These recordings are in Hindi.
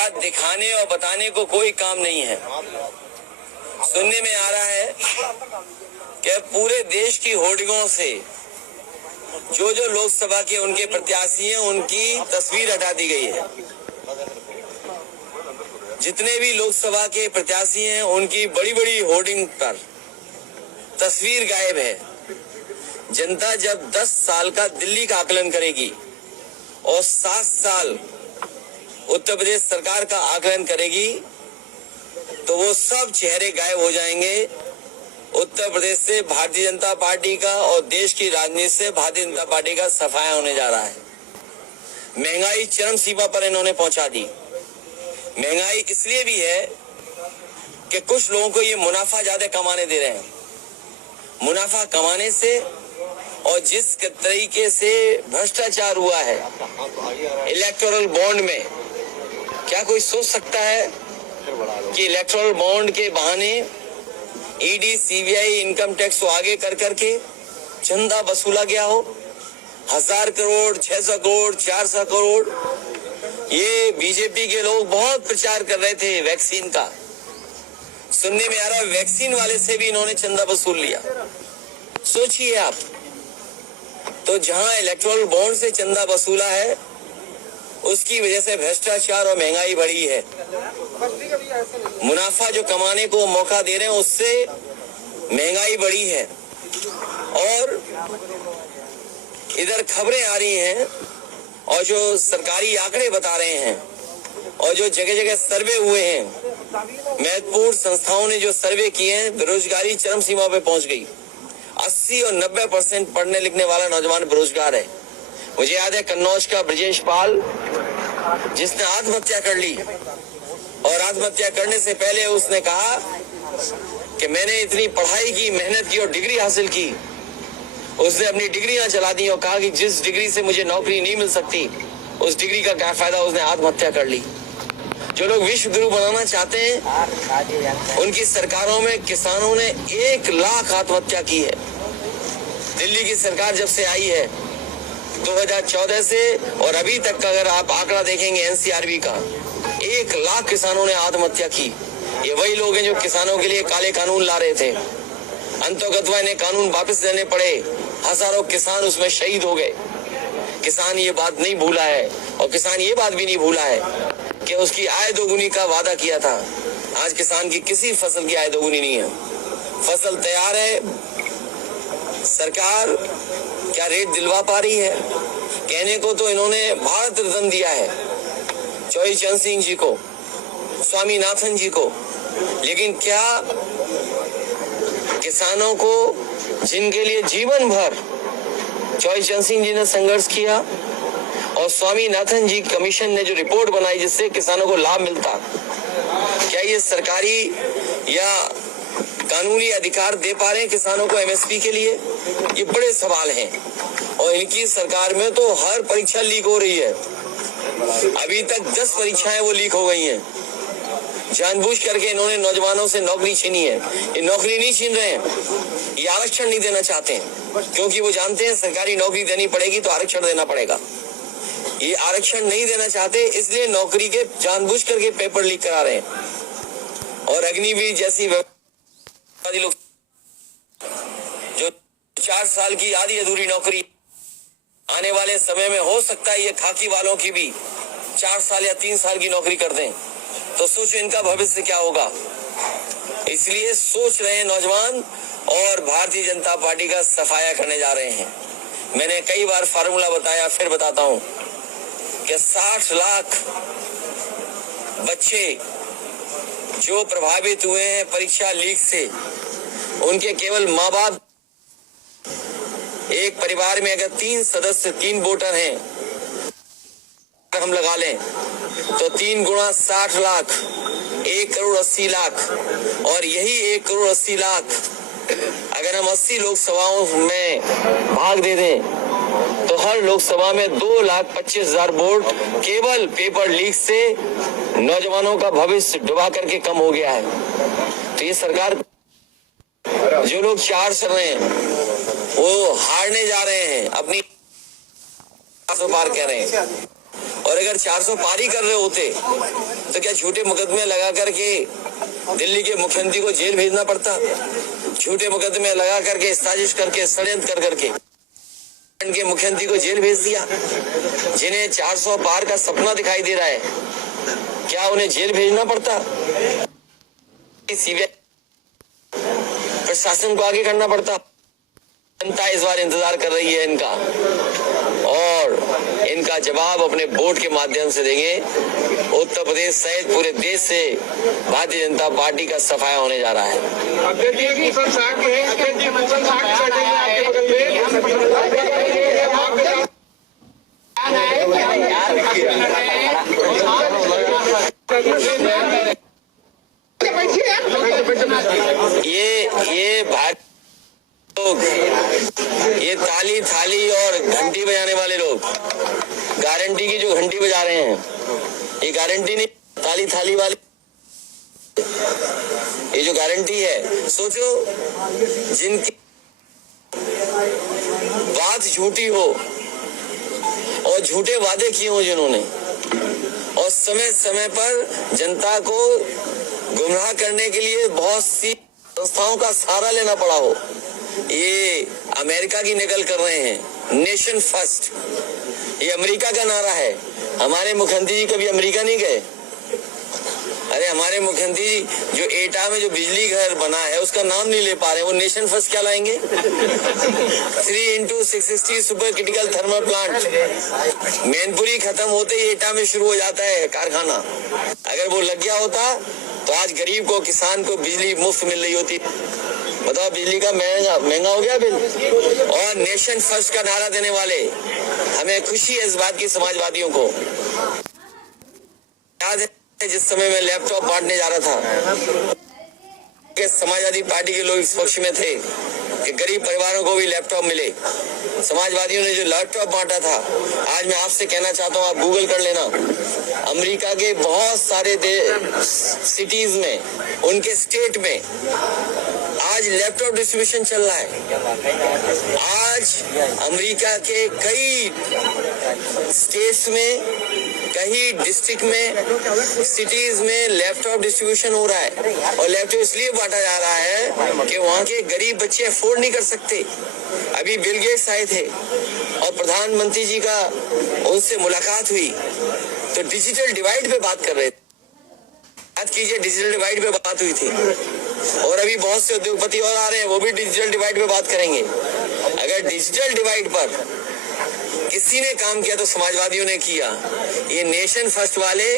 बात दिखाने और बताने को कोई काम नहीं है। सुनने में आ रहा है कि पूरे देश की होर्डिंगों से जो जो लोकसभा के उनके प्रत्याशी हैं उनकी तस्वीर हटा दी गई है। जितने भी लोकसभा के प्रत्याशी हैं उनकी बड़ी बड़ी होर्डिंग पर तस्वीर गायब है। जनता जब 10 साल का दिल्ली का आकलन करेगी और 7 साल उत्तर प्रदेश सरकार का आकलन करेगी तो वो सब चेहरे गायब हो जाएंगे। उत्तर प्रदेश से भारतीय जनता पार्टी का और देश की राजनीति से भारतीय जनता पार्टी का सफाया होने जा रहा है। महंगाई चरम सीमा पर इन्होंने पहुंचा दी। महंगाई इसलिए भी है कि कुछ लोगों को ये मुनाफा ज्यादा कमाने दे रहे हैं। मुनाफा कमाने से और जिस तरीके से भ्रष्टाचार हुआ है इलेक्टोरल बॉन्ड में, क्या कोई सोच सकता है कि इलेक्टोरल बॉन्ड के बहाने ईडी, सीबीआई, इनकम टैक्स को आगे कर करके चंदा वसूला गया हो? 1000 करोड़, 600 करोड़, 400 करोड़। ये बीजेपी के लोग बहुत प्रचार कर रहे थे वैक्सीन का। सुनने में आ रहा है वैक्सीन वाले से भी इन्होंने चंदा वसूल लिया। सोचिए आप, तो जहां इलेक्टोरल बॉन्ड से चंदा वसूला है उसकी वजह से भ्रष्टाचार और महंगाई बढ़ी है। मुनाफा जो कमाने को मौका दे रहे हैं उससे महंगाई बढ़ी है। और इधर खबरें आ रही हैं और जो सरकारी आंकड़े बता रहे हैं और जो जगह जगह सर्वे हुए हैं, महत्वपूर्ण संस्थाओं ने जो सर्वे किए हैं, बेरोजगारी चरम सीमा पे पहुंच गई। 80 और 90% पढ़ने लिखने वाला नौजवान बेरोजगार है। मुझे याद है कन्नौज का ब्रजेश पाल, जिसने आत्महत्या कर ली और आत्महत्या करने से पहले उसने कहा कि मैंने इतनी पढ़ाई की, मेहनत की और डिग्री हासिल की। उसने अपनी डिग्रियां चला दी और कहा कि जिस डिग्री से मुझे नौकरी नहीं मिल सकती उस डिग्री का क्या फायदा। उसने आत्महत्या कर ली। जो लोग विश्व गुरु बनाना चाहते हैं उनकी सरकारों में किसानों ने 1 लाख आत्महत्या की है। दिल्ली की सरकार जब से आई है 2014 से और अभी तक का अगर आप आंकड़ा देखेंगे एनसीआरबी का, 1 लाख किसानों ने आत्महत्या की। ये वही लोग हैं जो किसानों के लिए काले कानून ला रहे थे। अंतोगत्वा इन्हें कानून वापस लेने पड़े। हजारों किसान उसमें शहीद हो गए। किसान ये बात नहीं भूला है और किसान ये बात भी नहीं भूला है कि उसकी आय दोगुनी का वादा किया था। आज किसान की किसी फसल की आय दोगुनी नहीं है। फसल तैयार है, सरकार क्या रेट दिलवा पा रही है? कहने को तो इन्होंने भारत रत्न दिया है चौधरी चरण सिंह जी को, स्वामीनाथन जी को, लेकिन क्या किसानों को जिनके लिए जीवन भर चौधरी चरण सिंह जी ने संघर्ष किया और स्वामीनाथन जी कमीशन ने जो रिपोर्ट बनाई जिससे किसानों को लाभ मिलता, क्या ये सरकारी या कानूनी अधिकार दे पा रहे हैं किसानों को एमएसपी के लिए? ये बड़े सवाल हैं। और इनकी सरकार में तो हर परीक्षा लीक हो रही है। अभी तक 10 परीक्षाएं वो लीक हो गई हैं। जानबूझ करके इन्होंने नौजवानों से नौकरी छीनी है। ये नौकरी नहीं छीन रहे हैं, ये आरक्षण नहीं देना चाहते हैं, क्योंकि वो जानते हैं सरकारी नौकरी देनी पड़ेगी तो आरक्षण देना पड़ेगा। ये आरक्षण नहीं देना चाहते, इसलिए नौकरी के जानबूझ करके पेपर लीक करा रहे हैं। और अग्निवीर जैसी लोग जो 4 साल की आधी अधूरी नौकरी आने वाले समय में हो सकता है ये खाकी वालों की भी 4 साल या 3 साल की नौकरी कर दें, तो सोचो इनका भविष्य क्या होगा। इसलिए सोच रहे हैं नौजवान और भारतीय जनता पार्टी का सफाया करने जा रहे हैं। मैंने कई बार फार्मूला बताया, फिर बताता हूं कि 60 लाख बच्चे जो प्रभावित हुए हैं परीक्षा लीक से, उनके केवल माँ बाप, एक परिवार में अगर 3 सदस्य 3 वोटर हैं, हम लगा लें तो 3 गुणा 60 लाख 1 करोड़ 80 लाख, और यही 1 करोड़ 80 लाख अगर हम 80 लोकसभाओं में भाग दे दें तो हर लोकसभा में 2,25,000 वोट केवल पेपर लीक से नौजवानों का भविष्य डुबा करके कम हो गया है। तो ये सरकार, जो लोग 4 कर रहे हैं वो हारने जा रहे हैं, अपनी पार कह रहे हैं। और अगर 400 पार ही कर रहे होते तो क्या झूठे मुकदमे लगा करके दिल्ली के मुख्यमंत्री को जेल भेजना पड़ता? झूठे मुकदमे लगा करके, साजिश करके, षड्यंत्र कर करके के मुख्यमंत्री को जेल भेज दिया। जिन्हें 400 पार का सपना दिखाई दे रहा है, क्या उन्हें जेल भेजना पड़ता? सीबीआई प्रशासन को आगे करना पड़ता? जनता इस बार इंतजार कर रही है इनका, और इनका जवाब अपने वोट के माध्यम से देंगे। उत्तर प्रदेश सहित पूरे देश से भारतीय जनता पार्टी का सफाया होने जा रहा है। ये भारत लोग, ये ताली थाली और घंटी बजाने वाले लोग, गारंटी की जो घंटी बजा रहे हैं, ये गारंटी नहीं, ताली थाली वाली ये जो गारंटी है। सोचो, जिनकी बात झूठी हो और झूठे वादे किए हो जिन्होंने, और समय समय पर जनता को गुमराह करने के लिए बहुत सी संस्थाओं का सहारा लेना पड़ा हो, ये अमेरिका की नकल कर रहे हैं। नेशन फर्स्ट, ये अमेरिका का नारा है। हमारे मुख्यमंत्री जी कभी अमेरिका नहीं गए। अरे हमारे मुख्यमंत्री जी जो एटा में जो बिजली घर बना है उसका नाम नहीं ले पा रहे, वो नेशन फर्स्ट क्या लाएंगे? 3x660 super critical thermal plant Mainpuri खत्म होते ही एटा में शुरू हो जाता है कारखाना। अगर वो लग गया होता तो आज गरीब को, किसान को बिजली मुफ्त मिल रही होती। बताओ, बिजली का महंगा हो गया बिल। और नेशन फर्स्ट का नारा देने वाले, हमें खुशी है इस बात की, समाजवादियों को याद है जिस समय मैं लैपटॉप बांटने जा रहा था, कि समाजवादी पार्टी के लोग इस पक्ष में थे कि गरीब परिवारों को भी लैपटॉप मिले। समाजवादियों ने जो लैपटॉप बांटा था, आज मैं आपसे कहना चाहता हूं, आप गूगल कर लेना, अमेरिका के बहुत सारे सिटीज में, उनके स्टेट में आज लैपटॉप डिस्ट्रीब्यूशन चल रहा है। आज अमेरिका के कई स्टेट्स में, कई डिस्ट्रिक्ट में, सिटीज में लैपटॉप डिस्ट्रीब्यूशन हो रहा है। और लैपटॉप इसलिए बांटा जा रहा है कि वहाँ के गरीब बच्चे अफोर्ड नहीं कर सकते। अभी बिल गेट्स आए थे और प्रधानमंत्री जी का उनसे मुलाकात हुई तो डिजिटल डिवाइड पे बात कर रहे थे। बात कीजिए, डिजिटल डिवाइड पे बात हुई थी। और अभी बहुत से उद्योगपति और आ रहे हैं, वो भी डिजिटल डिवाइड पे बात करेंगे। अगर डिजिटल डिवाइड पर किसी ने काम किया तो समाजवादियों ने किया। ये नेशन फर्स्ट वाले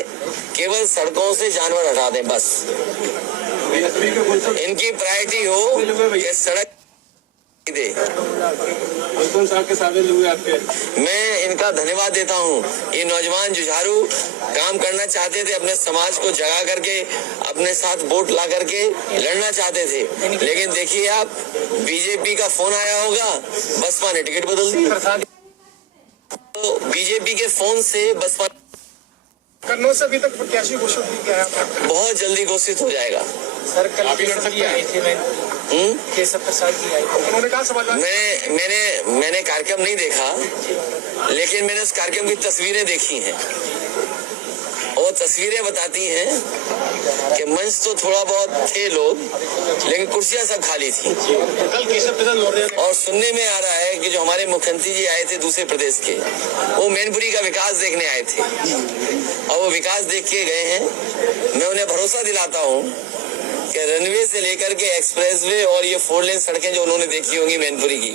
केवल सड़कों से जानवर हटा दें, बस इनकी प्रायोरिटी हो कि सड़क दे। मैं इनका धन्यवाद देता हूँ। ये नौजवान जुझारू काम करना चाहते थे, अपने समाज को जगा करके अपने साथ वोट ला करके लड़ना चाहते थे, लेकिन देखिए आप, बीजेपी का फोन आया होगा, बसपा ने टिकट बदल दी। तो बीजेपी के फोन से बसपा कन्नौज से अभी तक प्रत्याशी घोषित नहीं किया है, बहुत जल्दी घोषित हो जाएगा। सर कल केशव प्रसाद जी आए, उन्होंने कहा समाजवादी। मैंने कार्यक्रम नहीं देखा, लेकिन मैंने उस कार्यक्रम की तस्वीरें देखी हैं। और तस्वीरें बताती हैं कि मंच तो थोड़ा बहुत थे लोग, लेकिन कुर्सियां सब खाली थी। कल केशव प्रसाद मौर्य, और सुनने में आ रहा है कि जो हमारे मुख्यमंत्री जी आए थे दूसरे प्रदेश के, वो मैनपुरी का विकास देखने आए थे और वो विकास देख के गए हैं। मैं उन्हें भरोसा दिलाता हूँ कि रनवे से लेकर के एक्सप्रेसवे और ये 4 लेन सड़कें जो उन्होंने देखी होंगी मैनपुरी की,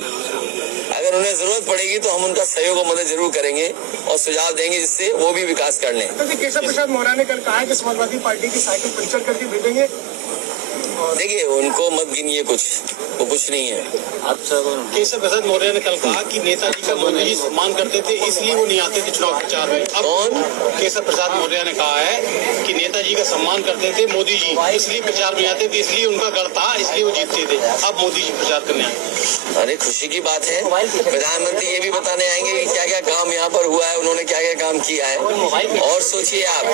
अगर उन्हें जरूरत पड़ेगी तो हम उनका सहयोग और मदद जरूर करेंगे और सुझाव देंगे जिससे वो भी विकास कर लें। तो केशव प्रसाद मौर्य ने कल कहा है कि समाजवादी पार्टी की साइकिल पंचर करके भेजेंगे। देखिए, उनको मत गिनिए, वो कुछ नहीं है। केशव प्रसाद मौर्य ने कल कहा कि नेताजी का मोदी जी सम्मान करते थे, इसलिए वो नहीं आते थे चुनाव प्रचार में। कौन? केशव प्रसाद मौर्य ने कहा है कि नेताजी का सम्मान करते थे मोदी जी, इसलिए प्रचार में आते थे, इसलिए उनका गढ़ था, इसलिए वो जीतते थे। अब मोदी जी प्रचार करने आए। अरे खुशी की बात है, प्रधानमंत्री ये भी बताने आएंगे कि क्या क्या काम यहाँ पर हुआ है, उन्होंने क्या क्या काम किया है। और सोचिए आप,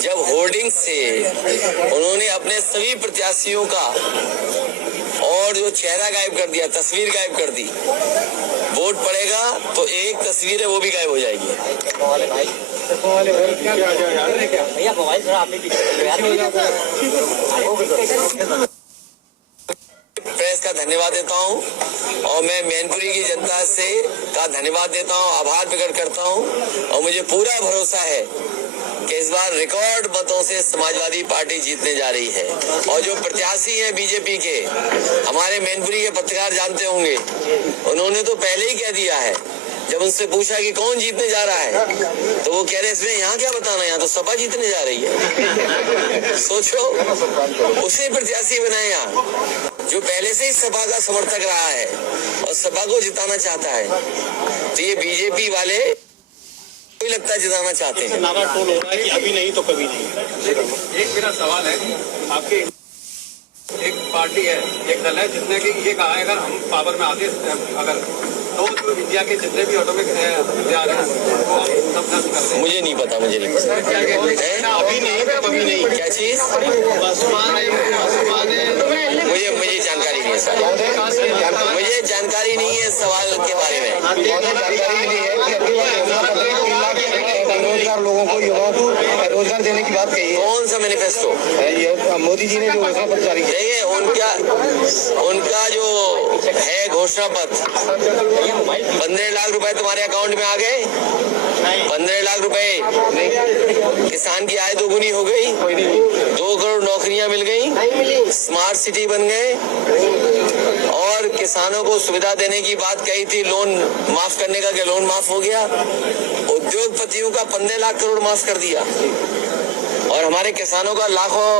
जब होर्डिंग से उन्होंने अपने सभी प्रत्याशियों का और जो चेहरा गायब कर दिया, तस्वीर गायब कर दी, वोट पड़ेगा तो एक तस्वीर है वो भी गायब हो जाएगी। भैया मोबाइल थोड़ा आपने पीछे प्रेस का धन्यवाद देता हूं और मैं मैनपुरी की जनता से का धन्यवाद देता हूं, आभार प्रकट करता हूं और मुझे पूरा भरोसा है कि इस बार रिकॉर्ड मतों से समाजवादी पार्टी जीतने जा रही है। और जो प्रत्याशी हैं बीजेपी के, हमारे मैनपुरी के पत्रकार जानते होंगे, उन्होंने तो पहले ही कह दिया है, जब उनसे पूछा कि कौन जीतने जा रहा है तो वो कह रहे इसमें यहाँ क्या बताना, यहाँ तो सपा जीतने जा रही है। सोचो, उसे प्रत्याशी बनाए यहाँ जो पहले से ही सपा का समर्थक रहा है और सपा को जिताना चाहता है। तो ये बीजेपी वाले कोई लगता है जिताना चाहते हैं। नारा टोल हो रहा है कि अभी नहीं तो कभी नहीं। एक मेरा सवाल है, आपके एक पार्टी है, एक दल है जिसने कि ये कहा है अगर हम पावर में आते अगर तो जो इंडिया के जितने भी ऑटो में जा रहे हैं वो सब नष्ट कर दें। मुझे नहीं पता, मुझे नहीं पता अभी नहीं तो कभी नहीं। क्या चीज, मुझे जानकारी नहीं है सर, मुझे जानकारी नहीं है इस सवाल के बारे में। बेरोजगार लोगों को, युवाओं को रोजगार देने की बात कही है। कौन सा मैनिफेस्टो? ये मोदी जी ने जो घोषणा पत्र जारी किया, देखिए उनका जो है घोषणा पत्र, 15 लाख रुपए तुम्हारे अकाउंट में आ गए, 15 लाख रुपए किसान की आय दोगुनी हो गई, 2 करोड़ नौकरियां मिल गई, स्मार्ट सिटी बन गए और किसानों को सुविधा देने की बात कही थी, लोन माफ करने का, क्या लोन माफ हो गया? उद्योगपतियों का 15 लाख करोड़ माफ कर दिया और हमारे किसानों का लाखों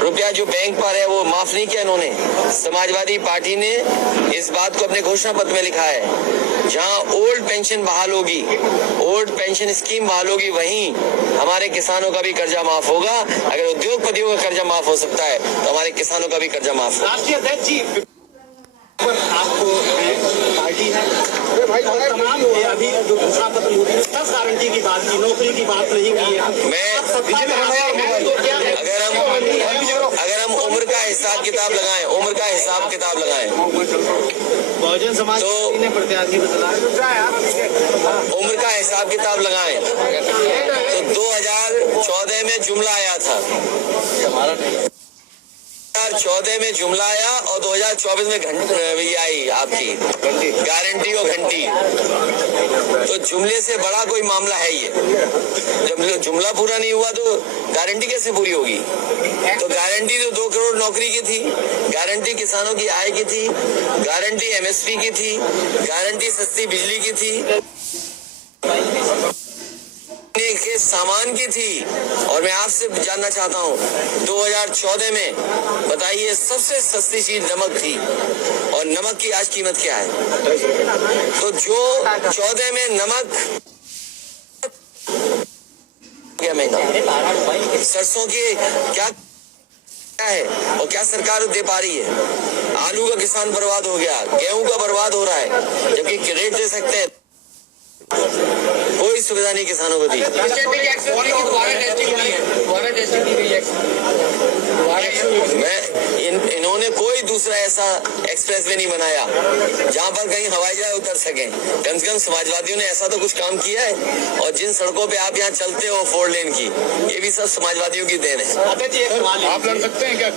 रुपया जो बैंक पर है वो माफ नहीं किया इन्होंने। समाजवादी पार्टी ने इस बात को अपने घोषणा पत्र में लिखा है, जहां ओल्ड पेंशन बहाल होगी, ओल्ड पेंशन स्कीम बहाल होगी, वहीं हमारे किसानों का भी कर्जा माफ होगा। अगर उद्योगपतियों का कर्जा माफ हो सकता है तो हमारे किसानों का भी कर्जा माफ होगा। राष्ट्रीय अध्यक्ष जी, आपको पार्टी है तमाम अभी जो घोषणा पत्र मोदी ने 10 गारंटी की बात की, नौकरी की बात नहीं की है। अगर हम उम्र का हिसाब किताब लगाएं, बहुजन समाज तो ने प्रत्याशी उम्र का हिसाब किताब लगाएं तो 2014 में जुमला आया था, 2014 में जुमला आया और 2024 में घंटी आई, आपकी गारंटी और घंटी। तो जुमले से बड़ा कोई मामला है ये? जब जुमला पूरा नहीं हुआ तो गारंटी कैसे पूरी होगी? तो गारंटी तो 2 करोड़ नौकरी की थी, गारंटी किसानों की आय की थी, गारंटी MSP की थी, गारंटी सस्ती बिजली की थी, के सामान की थी। और मैं आपसे जानना चाहता हूं, 2014 में बताइए सबसे सस्ती चीज नमक थी और नमक की आज कीमत क्या है? तो जो 14 में नमक क्या महंगा, सरसों की क्या है और क्या सरकार दे पा रही है? आलू का किसान बर्बाद हो गया, गेहूं का बर्बाद हो रहा है, जबकि रेट दे सकते हैं, कोई सुविधा नहीं किसानों को दी। इन्होंने कोई दूसरा ऐसा एक्सप्रेस वे नहीं बनाया जहां पर कहीं हवाई जहाज उतर सके। कम से कम समाजवादियों ने ऐसा तो कुछ काम किया है। और जिन सड़कों पे आप यहाँ चलते हो 4 लेन की, ये भी सब समाजवादियों की देन है। आप लड़ सकते हैं क्या?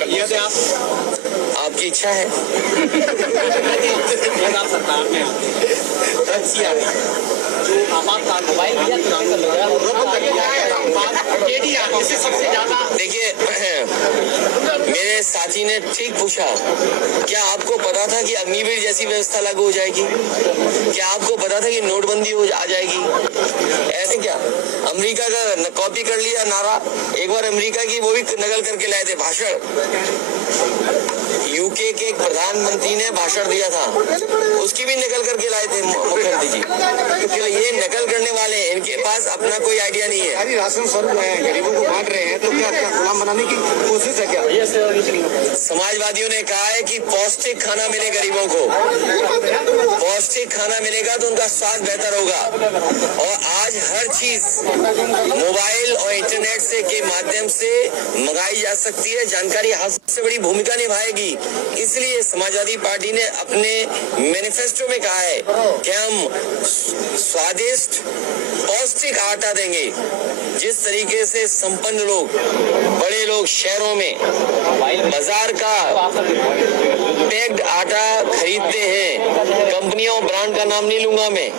आपकी इच्छा है। देखिए, मेरे साथी ने ठीक पूछा, क्या आपको पता था कि अग्निवीर जैसी व्यवस्था लागू हो जाएगी? क्या आपको पता था कि नोटबंदी आ जाएगी? ऐसे क्या अमेरिका का कॉपी कर लिया नारा? एक बार अमेरिका की वो भी नकल करके लाए थे भाषण। यूके के एक प्रधानमंत्री ने भाषण दिया था, उसकी भी नकल करके लाए थे मुखर्जी जी। तो ये नकल करने वाले, इनके पास अपना कोई आइडिया नहीं है। राशन स्वरूप गरीबों को बांट रहे हैं, तो क्या गुलाम बनाने की कोशिश है क्या? समाजवादियों ने कहा है कि पौष्टिक खाना मिले गरीबों को, पौष्टिक खाना मिलेगा तो उनका स्वास्थ्य बेहतर होगा। और आज हर चीज मोबाइल और इंटरनेट से के माध्यम से मंगाई जा सकती है। जानकारी सबसे बड़ी भूमिका निभाएगी। होगी। इसलिए समाजवादी पार्टी ने अपने मैनिफेस्टो में कहा है कि हम स्वादिष्ट पौष्टिक आटा देंगे। जिस तरीके से संपन्न लोग, बड़े लोग शहरों में बाजार का पैक्ड आटा खरीदते हैं, कंपनियों ब्रांड का नाम नहीं लूंगा मैं,